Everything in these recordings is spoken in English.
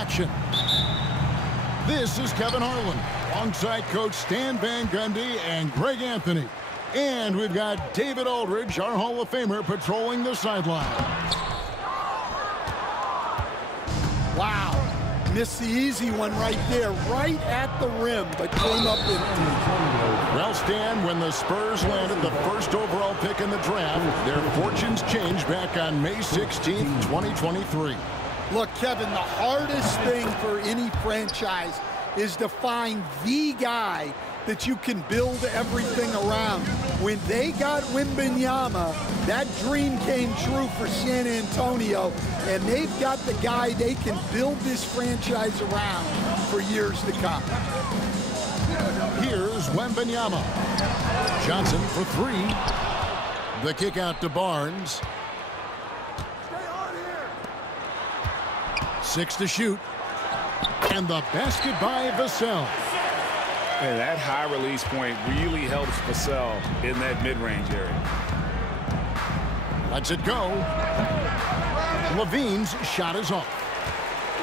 action. This is Kevin Harlan, alongside Coach Stan Van Gundy and Greg Anthony. And we've got David Aldridge, our Hall of Famer, patrolling the sideline. Wow. Missed the easy one right there, right at the rim, but came up empty. Well, Stan, when the Spurs landed the first overall pick in the draft, their fortunes changed back on May 16th, 2023. Look, Kevin, the hardest thing for any franchise is to find the guy that you can build everything around. When they got Wembanyama, that dream came true for San Antonio, and they've got the guy they can build this franchise around for years to come. Here's Wembanyama. Johnson for three. The kick out to Barnes. 6 to shoot. And the basket by Vassell. And that high release point really helps Vassell in that mid-range area. Lets it go. Levine's shot is off.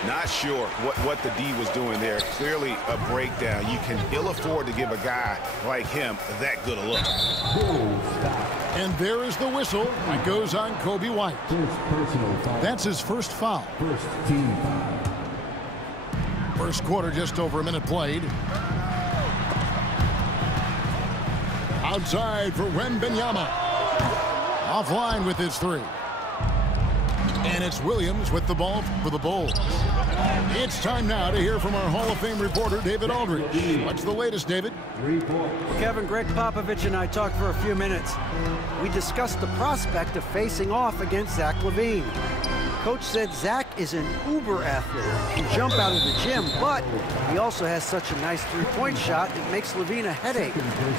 Not sure what the D was doing there. Clearly a breakdown. You can ill afford to give a guy like him that good a look. And there is the whistle that goes on Kobe White. That's his first foul. First team foul. First quarter, just over a minute played. Outside for Wembanyama. Offline with his three. And it's Williams with the ball for the Bulls. It's time now to hear from our Hall of Fame reporter, David Aldridge. What's the latest, David? Kevin, Greg Popovich and I talked for a few minutes. We discussed the prospect of facing off against Zach LaVine. Coach said Zach is an uber athlete. He can jump out of the gym, but he also has such a nice three-point shot it makes LaVine a headache.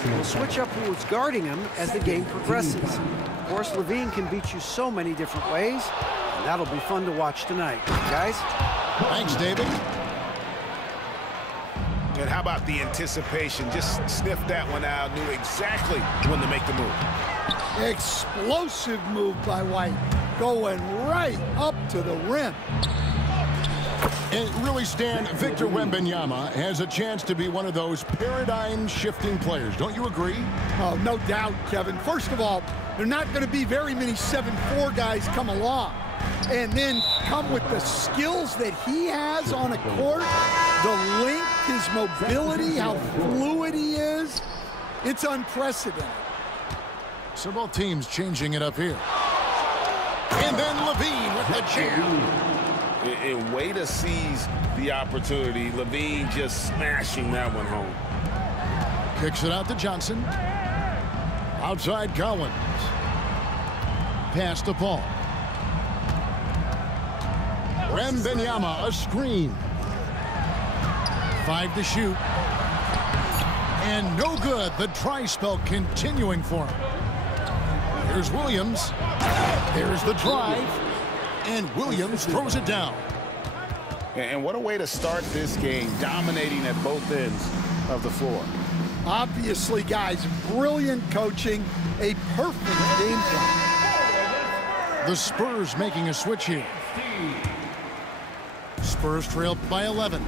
We'll switch up who's guarding him as the game progresses. Of course, LaVine can beat you so many different ways, and that'll be fun to watch tonight. Guys? Thanks, David. And how about the anticipation? Just sniffed that one out, knew exactly when to make the move. Explosive move by White, going right up to the rim. And really, Stan, Victor Wembanyama has a chance to be one of those paradigm-shifting players. Don't you agree? Oh, no doubt, Kevin. First of all, there are not going to be very many 7'4" guys come along and then come with the skills that he has on a court, the length, his mobility, how fluid he is. It's unprecedented. So both teams changing it up here. And then Levine with the jam. A way to seize the opportunity. Levine just smashing that one home. Kicks it out to Johnson. Outside Collins. Pass to Paul. Wembanyama, a screen. 5 to shoot. And no good. The dry spell continuing for him. Here's Williams. There's the drive. And Williams throws it down. And what a way to start this game, dominating at both ends of the floor. Obviously, guys, brilliant coaching, a perfect game plan. The Spurs making a switch here. Spurs trailed by 11.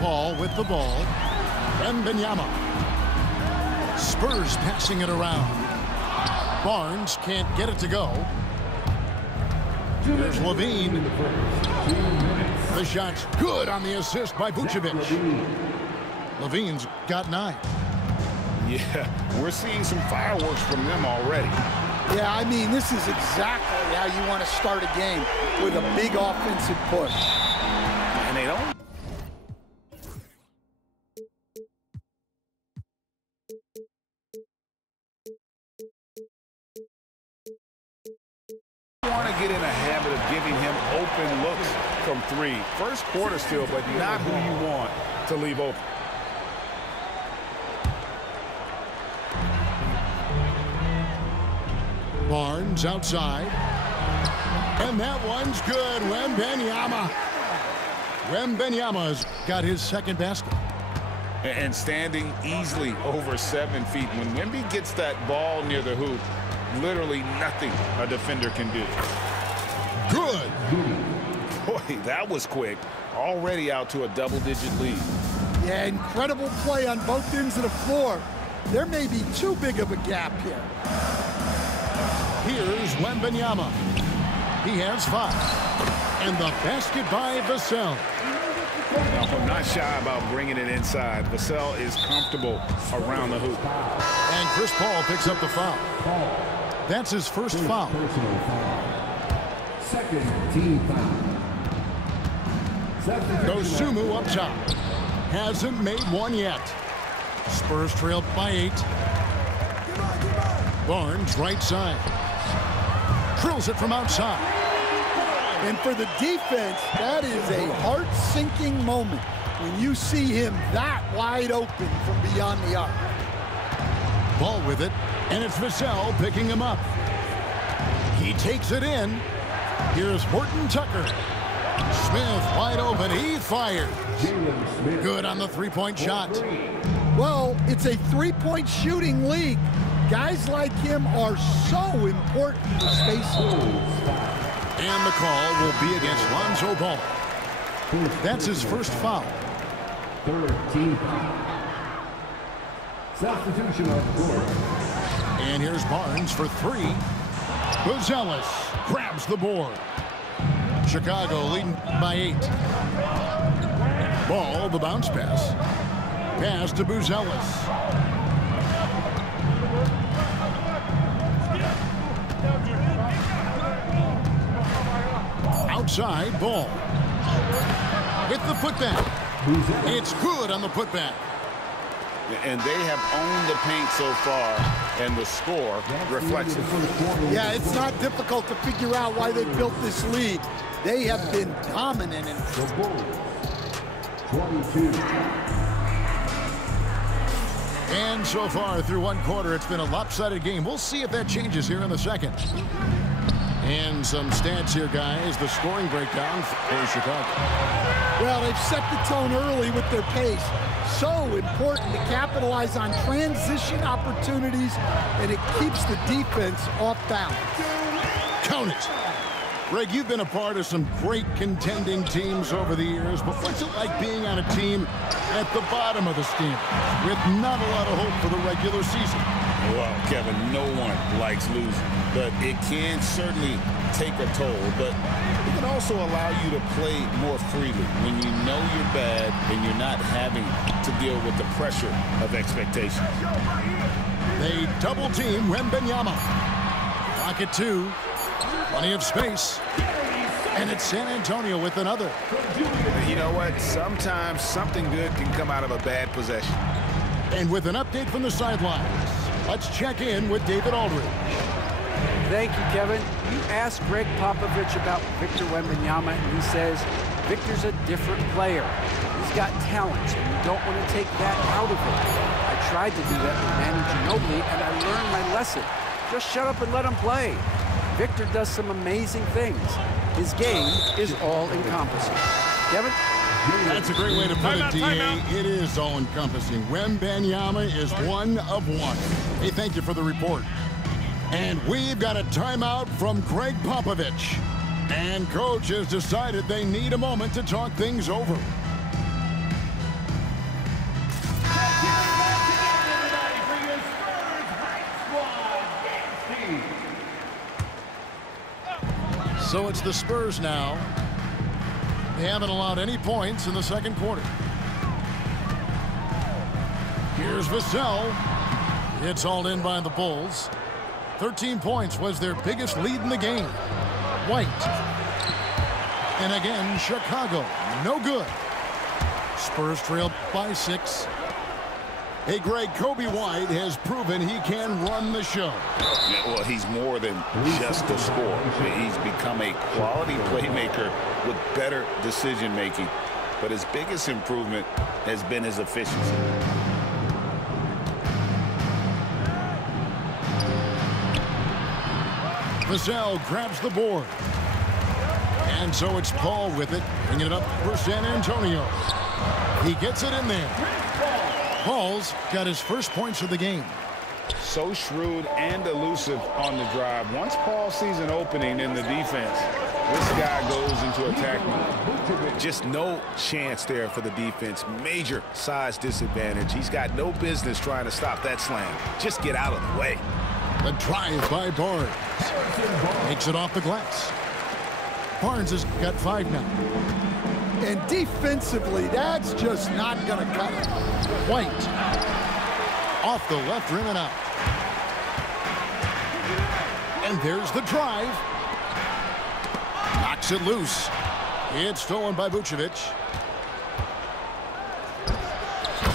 Paul with the ball. Wembanyama. Spurs passing it around. Barnes can't get it to go. Here's Levine. The shot's good on the assist by Vucevic. Levine's got 9. Yeah, we're seeing some fireworks from them already. Yeah, I mean, this is exactly how you want to start a game, with a big offensive push. And they don't. Want to get in a habit of giving him open looks from 3. First quarter still, but not who you want to leave open. Barnes outside. And that one's good. Wembanyama. Wembanyama's got his second basket. And standing easily over 7 feet. When Wemby gets that ball near the hoop, literally nothing a defender can do. That was quick. Already out to a double-digit lead. Yeah, incredible play on both ends of the floor. There may be too big of a gap here. Here's Wembanyama. He has 5. And the basket by Vassell. I'm not shy about bringing it inside. Vassell is comfortable around the hoop. And Chris Paul picks up the foul. That's his first foul. Second team foul. Dosunmu up top. Hasn't made one yet. Spurs trail by 8. Barnes right side. Drills it from outside. And for the defense, that is a heart-sinking moment when you see him that wide open from beyond the arc. Ball with it, and it's Vassell picking him up. He takes it in. Here's Horton Tucker. Smith wide open. He fired. Good on the three-point shot. Well, it's a three-point shooting league. Guys like him are so important to space. And the call will be against Lonzo Ball. That's his first foul. Third team foul. Substitution on the court. And here's Barnes for 3. Buzelis grabs the board. Chicago leading by 8. Ball, the bounce pass. Pass to Buzelis. Outside ball. With the putback. It's good on the putback. And they have owned the paint so far, and the score reflects it. Yeah, it's not difficult to figure out why they built this lead. They have been dominant in The Bulls, 22. And so far through one quarter, it's been a lopsided game. We'll see if that changes here in the second. And some stats here, guys. The scoring breakdown for Chicago. Well, they've set the tone early with their pace. So important to capitalize on transition opportunities, and it keeps the defense off balance. Count it. Greg, you've been a part of some great contending teams over the years, but what's it like being on a team at the bottom of the standings with not a lot of hope for the regular season? Well, Kevin, no one likes losing, but it can certainly take a toll. But it can also allow you to play more freely when you know you're bad and you're not having to deal with the pressure of expectations. They double team Wembanyama. Pocket 2. Plenty of space. And it's San Antonio with another. You know what? Sometimes something good can come out of a bad possession. And with an update from the sidelines, let's check in with David Aldridge. Thank you, Kevin. You asked Greg Popovich about Victor Wembanyama, and he says Victor's a different player. He's got talent, and you don't want to take that out of him. I tried to do that with Manu Ginobili, and I learned my lesson. Just shut up and let him play. Victor does some amazing things. His game is all-encompassing. Kevin? That's a great way to put it, D.A. It is all-encompassing. Wembanyama is one of one. Hey, thank you for the report. And we've got a timeout from Greg Popovich. And Coach has decided they need a moment to talk things over. So it's the Spurs now. They haven't allowed any points in the second quarter. Here's Vassell. It's hauled in by the Bulls. 13 points was their biggest lead in the game. White. And again, Chicago. No good. Spurs trail by 6. Hey, Greg, Kobe White has proven he can run the show. Yeah, well, he's more than just a scorer. He's become a quality playmaker with better decision-making. But his biggest improvement has been his efficiency. Vassell grabs the board. And so it's Paul with it, bringing it up for San Antonio. He gets it in there. Paul's got his first points of the game. So shrewd and elusive on the drive. Once Paul sees an opening in the defense, This guy goes into attack mode. Just no chance there for the defense. Major size disadvantage. He's got no business trying to stop that slam. Just get out of the way. The drive by Barnes. Takes it off the glass. Barnes has got 5 now. And defensively, that's just not going to cut it. White. Off the left rim and out. And there's the drive. Knocks it loose. It's stolen by Vucevic.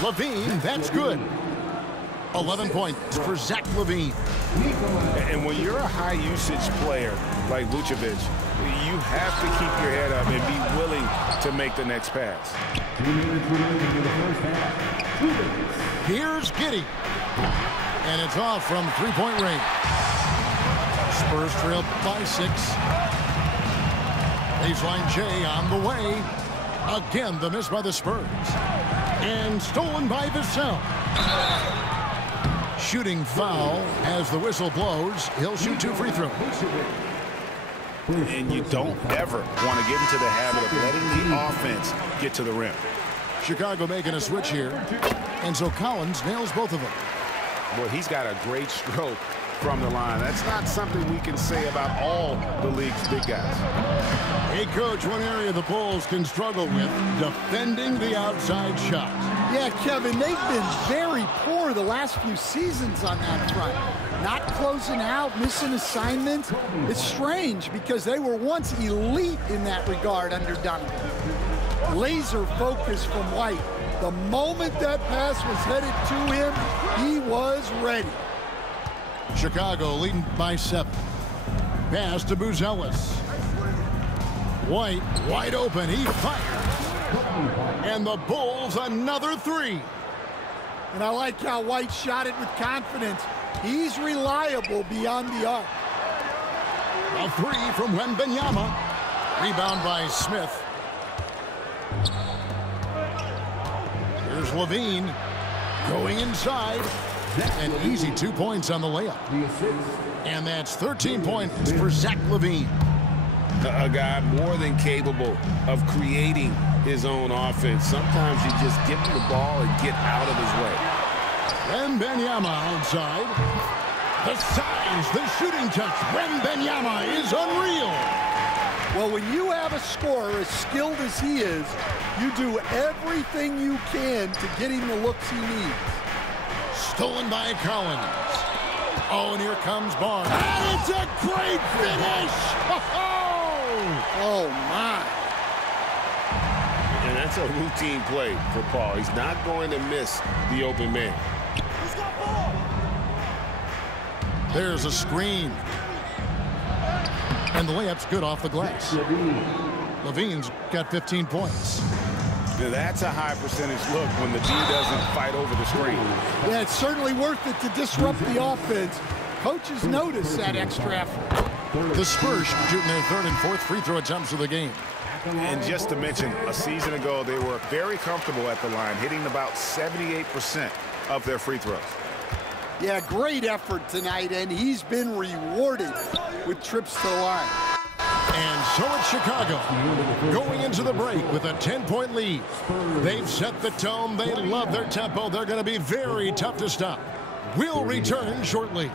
LaVine, that's good. 11 points for Zach LaVine. And when you're a high-usage player like Vucevic, you have to keep your head up and be willing to make the next pass. Here's Giddey. And it's off from three-point range. Spurs trail by 6. Baseline J on the way. Again, the miss by the Spurs. And stolen by Vassell. Shooting foul as the whistle blows. He'll shoot 2 free throws. And you don't ever want to get into the habit of letting the offense get to the rim. Chicago making a switch here. And so Collins nails both of them. Well, he's got a great stroke from the line. That's not something we can say about all the league's big guys. Hey, Coach, one area the Bulls can struggle with, defending the outside shot. Yeah, Kevin, they've been very poor the last few seasons on that front. Not closing out, missing assignments. It's strange because they were once elite in that regard under Donovan. Laser focus from White. The moment that pass was headed to him, he was ready. Chicago leading by 7. Pass to Buzelis. White wide open. He fires. And the Bulls another 3. And I like how White shot it with confidence. He's reliable beyond the arc. A 3 from Wembanyama. Rebound by Smith. Here's LaVine going inside. An easy 2 points on the layup. And that's 13 points for Zach LaVine. A guy more than capable of creating his own offense. Sometimes you just give him the ball and get out of his way. Wembanyama outside. The size, the shooting touch. Wembanyama is unreal. Well, when you have a scorer as skilled as he is, you do everything you can to get him the looks he needs. Stolen by Collins. Oh, and here comes Barnes. And it's a great finish. Oh, my. And that's a routine play for Paul. He's not going to miss the open man. There's a screen. And the layup's good off the glass. LaVine's got 15 points. Now that's a high percentage look when the D doesn't fight over the screen. Yeah, it's certainly worth it to disrupt the offense. Coaches notice that extra effort. The Spurs shooting their 3rd and 4th free throw attempts of the game. And just to mention, a season ago, they were very comfortable at the line, hitting about 78% of their free throws. Yeah, great effort tonight, and he's been rewarded with trips to the line. And so it's Chicago going into the break with a 10-point lead. They've set the tone. They love their tempo. They're going to be very tough to stop. We'll return shortly.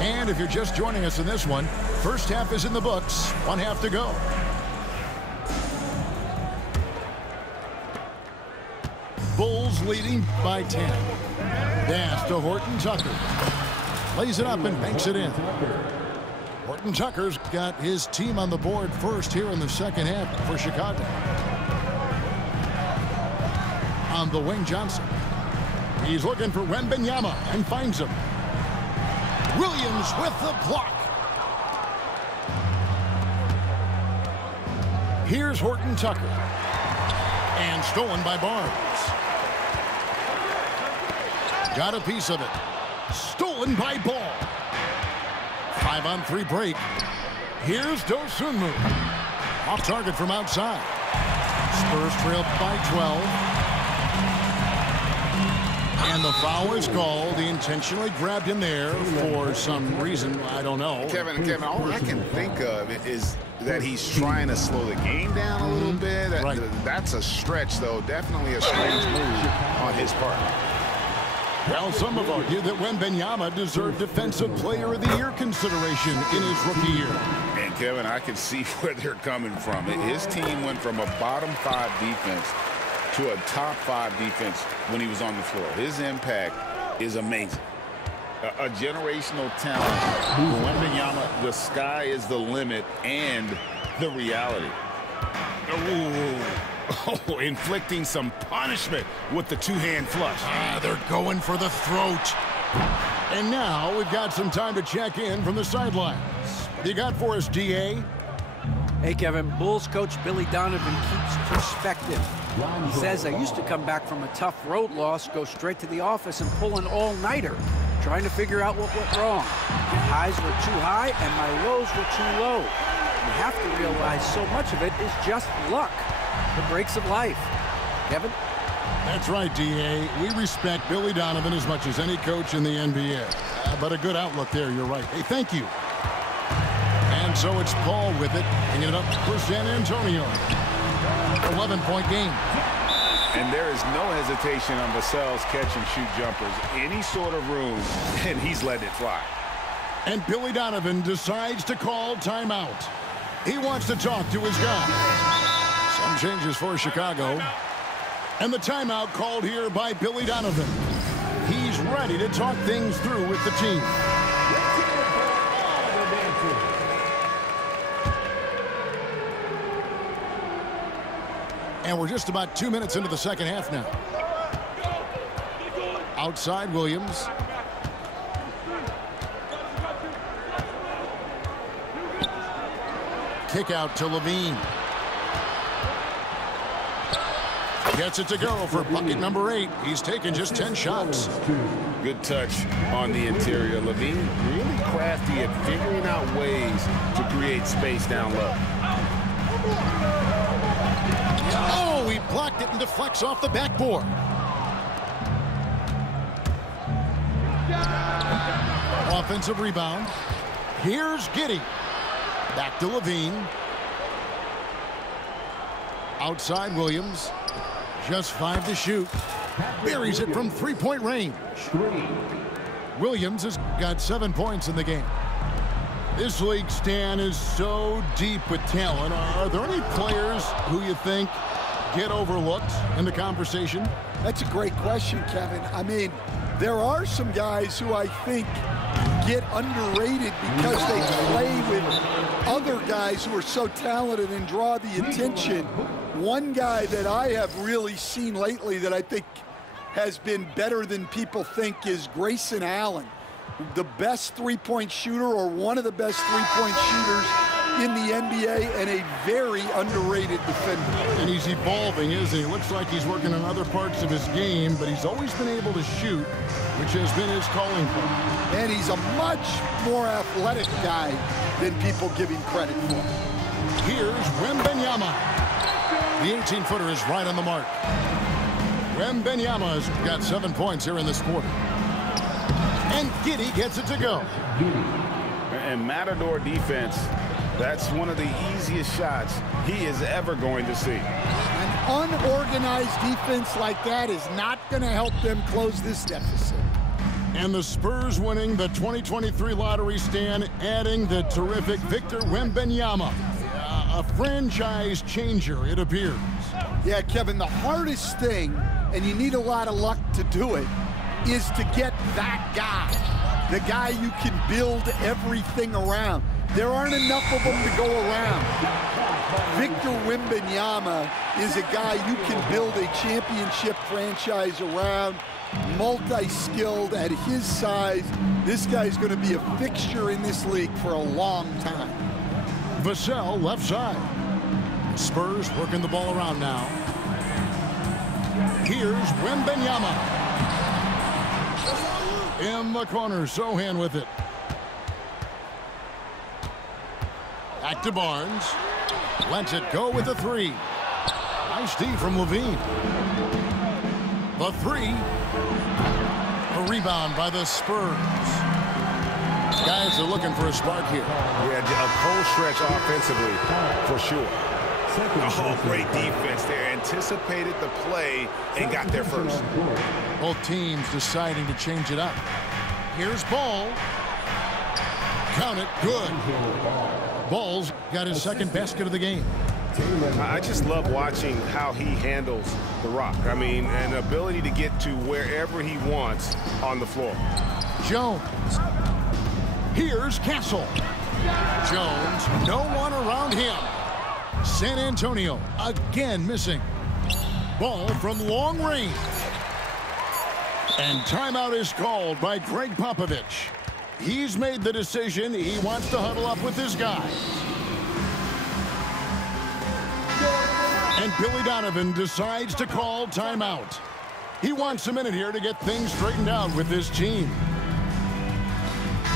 And if you're just joining us in this one, first half is in the books. 1 half to go. Bulls leading by 10. Pass to Horton Tucker. Lays it up and banks it in. Horton Tucker's got his team on the board first here in the second half for Chicago. On the wing, Johnson. He's looking for Wembanyama and finds him. Williams with the block. Here's Horton Tucker. And stolen by Barnes. Got a piece of it. Stolen by Ball. 5-on-3 break. Here's Dosunmu. Off target from outside. Spurs trail by 12. And the foul is called. He intentionally grabbed him there for some reason. I don't know. Kevin, all I can think of is that he's trying to slow the game down a little bit. That's a stretch, though. Definitely a strange move on his part. Well, some have argued that Wembanyama deserved Defensive Player of the Year consideration in his rookie year. And, Kevin, I can see where they're coming from. His team went from a bottom 5 defense to a top 5 defense when he was on the floor. His impact is amazing. A generational talent. Wembanyama, the sky is the limit and the reality. Oh, inflicting some punishment with the two-hand flush. They're going for the throat. And now we've got some time to check in from the sidelines. What do you got for us, DA? Hey, Kevin, Bulls coach Billy Donovan keeps perspective. He says, I used to come back from a tough road loss, go straight to the office and pull an all-nighter, trying to figure out what went wrong. My highs were too high and my lows were too low. You have to realize so much of it is just luck. The breaks of life. Kevin? That's right, D.A. We respect Billy Donovan as much as any coach in the NBA. But a good outlook there, you're right. Hey, thank you. And so it's Paul with it, bringing it up for San Antonio. 11-point game. And there is no hesitation on Vassell's catch-and-shoot jumpers. Any sort of room, and he's letting it fly. And Billy Donovan decides to call timeout. He wants to talk to his guys. Some changes for Chicago. And the timeout called here by Billy Donovan. He's ready to talk things through with the team. And we're just about 2 minutes into the second half now. Outside Williams. Kick out to Levine. Gets it to go for bucket number 8. He's taken just 10 shots. Good touch on the interior. Levine really crafty at figuring out ways to create space down low. Oh, he blocked it and deflects off the backboard. Offensive rebound. Here's Giddey. Back to Levine. Outside Williams. Just 5 to shoot. Buries it from three-point range. Williams has got 7 points in the game. This league, Stan, is so deep with talent. Are there any players who you think get overlooked in the conversation? That's a great question, Kevin. I mean, there are some guys who I think get underrated because they play with other guys who are so talented and draw the attention. One guy that I have really seen lately that I think has been better than people think is Grayson Allen, the best three-point shooter or one of the best three-point shooters in the NBA and a very underrated defender. And he's evolving, isn't he? Looks like he's working on other parts of his game, but he's always been able to shoot, which has been his calling card. And he's a much more athletic guy than people give him credit for. Here's Wembanyama. The 18-footer is right on the mark. Wembanyama has got 7 points here in this quarter. And Giddey gets it to go. And Matador defense, that's one of the easiest shots he is ever going to see. An unorganized defense like that is not going to help them close this deficit. And the Spurs winning the 2023 lottery, Stan, adding the terrific Victor Wembanyama. A franchise changer, it appears. Yeah, Kevin, the hardest thing, and you need a lot of luck to do it, is to get that guy. The guy you can build everything around. There aren't enough of them to go around. Victor Wembanyama is a guy you can build a championship franchise around, multi-skilled at his size. This guy's going to be a fixture in this league for a long time. Vassell left side. Spurs working the ball around now. Here's Wembanyama. In the corner, Sohan with it. Back to Barnes. Lets it go with a 3. Nice D from Levine. The 3. The rebound by the Spurs. Guys are looking for a spark here. Yeah, a cold stretch offensively, for sure. Oh, great defense there. Anticipated the play and got there first. Both teams deciding to change it up. Here's Ball. Count it. Good. Ball's got his second basket of the game. I just love watching how he handles the rock. I mean, an ability to get to wherever he wants on the floor. Jones. Here's Castle. Jones, no one around him. San Antonio again missing. Ball from long range. And timeout is called by Greg Popovich. He's made the decision. He wants to huddle up with his guys. And Billy Donovan decides to call timeout. He wants a minute here to get things straightened out with his team.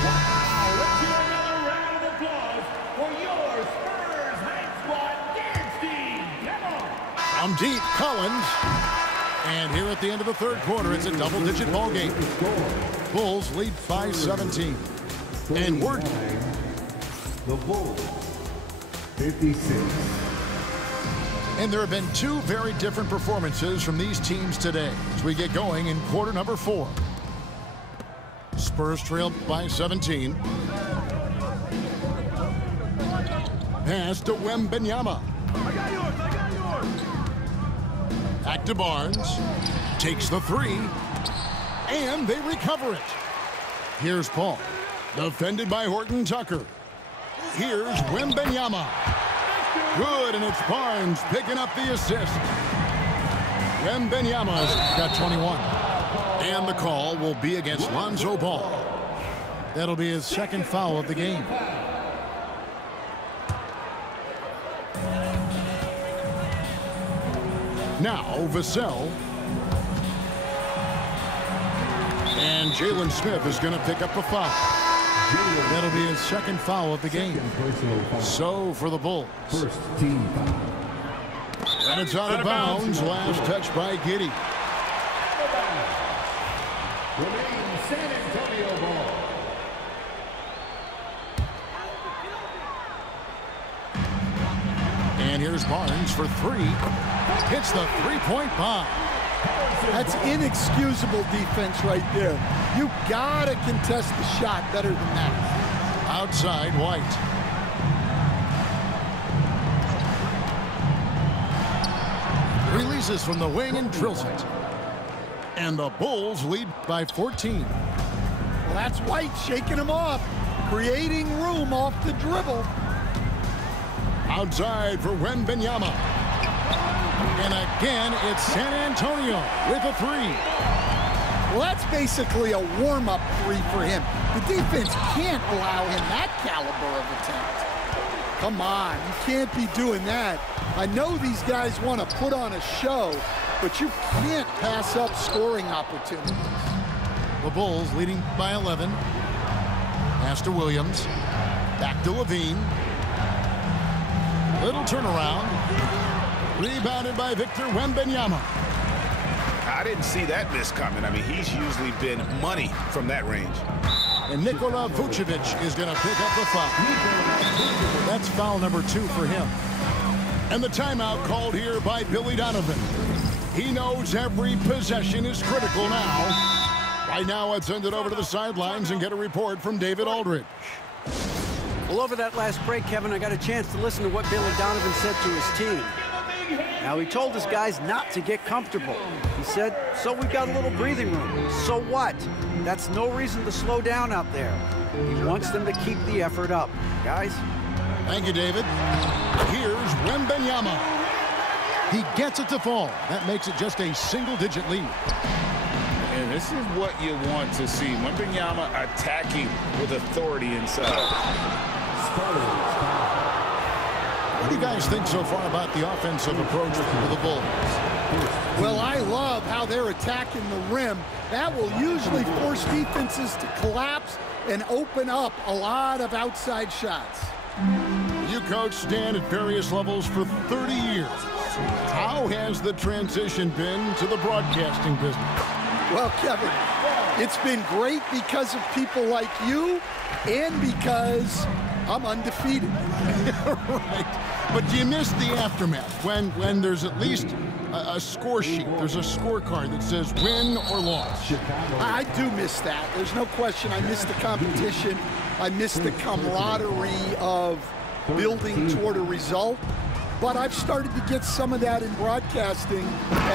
Wow, let's hear another round of applause for your Spurs high squad dance team. Come on. From deep, Collins. And here at the end of the third quarter, it's a double-digit ball game. Bulls lead by 17. And we're... The Bulls, 56. And there have been two very different performances from these teams today as we get going in quarter number 4. Spurs trail by 17. Pass to Wembanyama. Back to Barnes. Takes the three. And they recover it. Here's Paul. Defended by Horton Tucker. Here's Wembanyama. Good, and it's Barnes picking up the assist. Wembanyama's got 21. And the call will be against Lonzo Ball. That'll be his second foul of the game. Now, Vassell. And Jalen Smith is going to pick up the foul. That'll be his second foul of the game. So for the Bulls. First team foul. And it's out of bounds. Last touch by Giddey. Remain San Antonio ball. And here's Barnes for three. Hits the three-point bomb. That's inexcusable defense right there. You gotta contest the shot better than that. Outside, White. Releases from the wing and drills it. And the Bulls lead by 14. Well, that's White shaking him off, creating room off the dribble. Outside for Wembanyama. And again, it's San Antonio with a three. Well, that's basically a warm-up three for him. The defense can't allow him that caliber of attempt. Come on, you can't be doing that. I know these guys want to put on a show, but you can't pass up scoring opportunities. The Bulls leading by 11. Pass to Williams. Back to Levine. Little turnaround. Rebounded by Victor Wembanyama. I didn't see that miss coming. I mean, he's usually been money from that range. And Nikola Vucevic is going to pick up the foul. That's foul number 2 for him. And the timeout called here by Billy Donovan. He knows every possession is critical now. Right now, let's send it over to the sidelines and get a report from David Aldridge. Well, over that last break, Kevin, I got a chance to listen to what Billy Donovan said to his team. Now, he told his guys not to get comfortable. He said, so we've got a little breathing room. So what? That's no reason to slow down out there. He wants them to keep the effort up. Guys? Thank you, David. Here's Wembanyama. He gets it to fall. That makes it just a single-digit lead. And this is what you want to see. Wembanyama attacking with authority inside. What do you guys think so far about the offensive approach for the Bulls? Well, I love how they're attacking the rim. That will usually force defenses to collapse and open up a lot of outside shots. You coached Stan at various levels for 30 years. How has the transition been to the broadcasting business? Well, Kevin, It's been great because of people like you and because I'm undefeated. Right. But do you miss the aftermath when there's at least a score sheet? There's a scorecard that says win or loss. I do miss that. There's no question. I miss the competition. I miss the camaraderie of building toward a result. But I've started to get some of that in broadcasting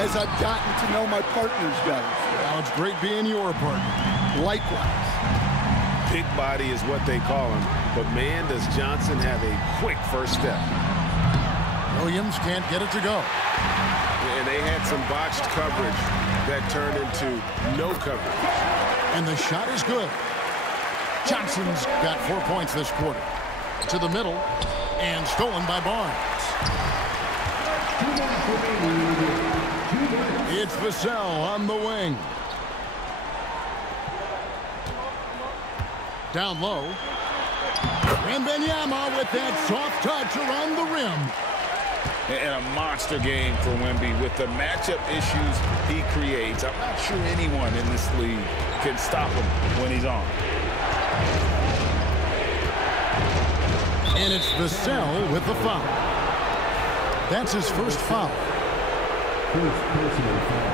as I've gotten to know my partners better. Well, it's great being your partner. Likewise. Big body is what they call him, but man, does Johnson have a quick first step. Williams can't get it to go. And they had some botched coverage that turned into no coverage. And the shot is good. Johnson's got 4 points this quarter. To the middle, and stolen by Barnes. It's Vassell on the wing. Down low. Wembanyama with that soft touch around the rim. And a monster game for Wemby with the matchup issues he creates. I'm not sure anyone in this league can stop him when he's on. And it's Vassell with the foul. That's his first foul. First personal foul.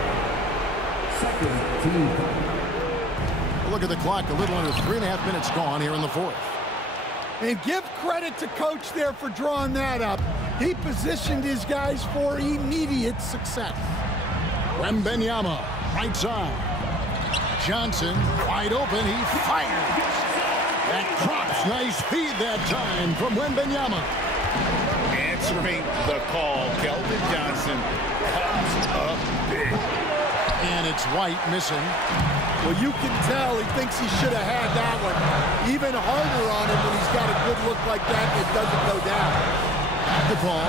Second team foul. Look at the clock. A little under 3.5 minutes gone here in the fourth. And give credit to Coach there for drawing that up. He positioned his guys for immediate success. Wembanyama, right side. Johnson, wide open. He fires. That drops. Nice feed that time from Wembanyama. Answering the call, Kelvin Johnson comes up big. And it's White missing. Well, you can tell he thinks he should have had that one. Even harder on him when he's got a good look like that and it doesn't go down. The ball.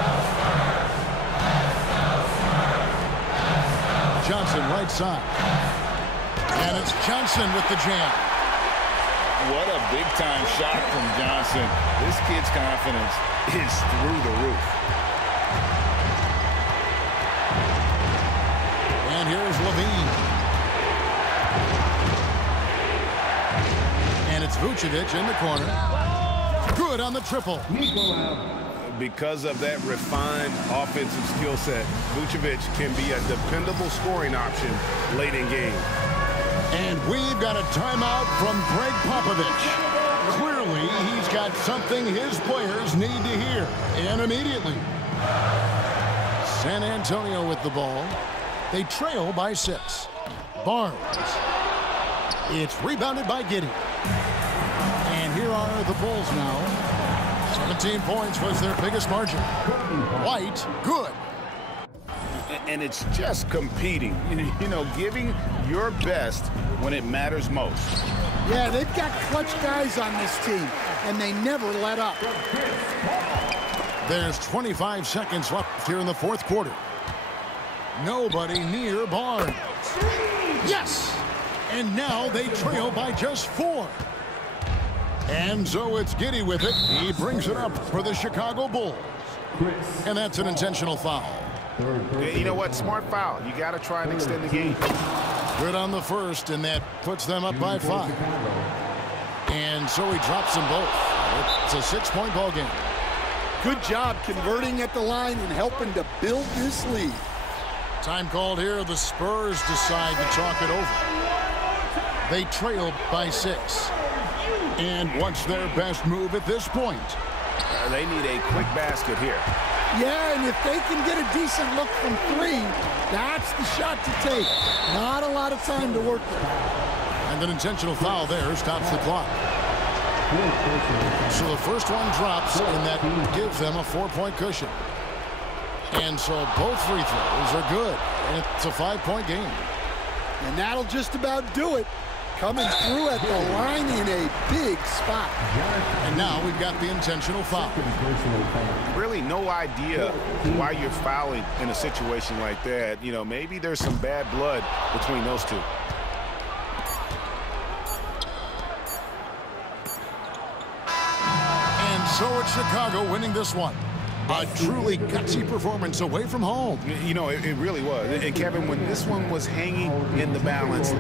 Johnson, right side. And it's Johnson with the jam. What a big-time shot from Johnson. This kid's confidence is through the roof. And here's Levine. And it's Vucevic in the corner. Good on the triple. Because of that refined offensive skill set, Vucevic can be a dependable scoring option late in game. And we've got a timeout from Greg Popovich. Clearly, he's got something his players need to hear, and immediately. San Antonio with the ball. They trail by 6. Barnes. It's rebounded by Giddey. And here are the Bulls now. 17 points was their biggest margin. White, good. And it's just competing, you know, giving your best when it matters most. Yeah, they've got clutch guys on this team, and they never let up. There's 25 seconds left here in the fourth quarter. Nobody near Barnes. Yes! And now they trail by just 4. And so it's Giddey with it. He brings it up for the Chicago Bulls. And that's an intentional foul. You know what? Smart foul. You got to try and extend the game. Good on the first, and that puts them up by 5. And so he drops them both. It's a 6-point ball game. Good job converting at the line and helping to build this lead. Time called here. The Spurs decide to talk it over. They trail by 6. And what's their best move at this point? They need a quick basket here. Yeah, and if they can get a decent look from 3, that's the shot to take. Not a lot of time to work with. And an intentional foul there stops the clock. So the first one drops, and that gives them a 4-point cushion. And so both free throws are good, and it's a 5-point game. And that'll just about do it. Coming through at the line in a big spot. And now we've got the intentional foul. Really no idea why you're fouling in a situation like that. You know, maybe there's some bad blood between those two. And so it's Chicago winning this one. A truly gutsy performance away from home. You know, it really was. And Kevin, when this one was hanging in the balance,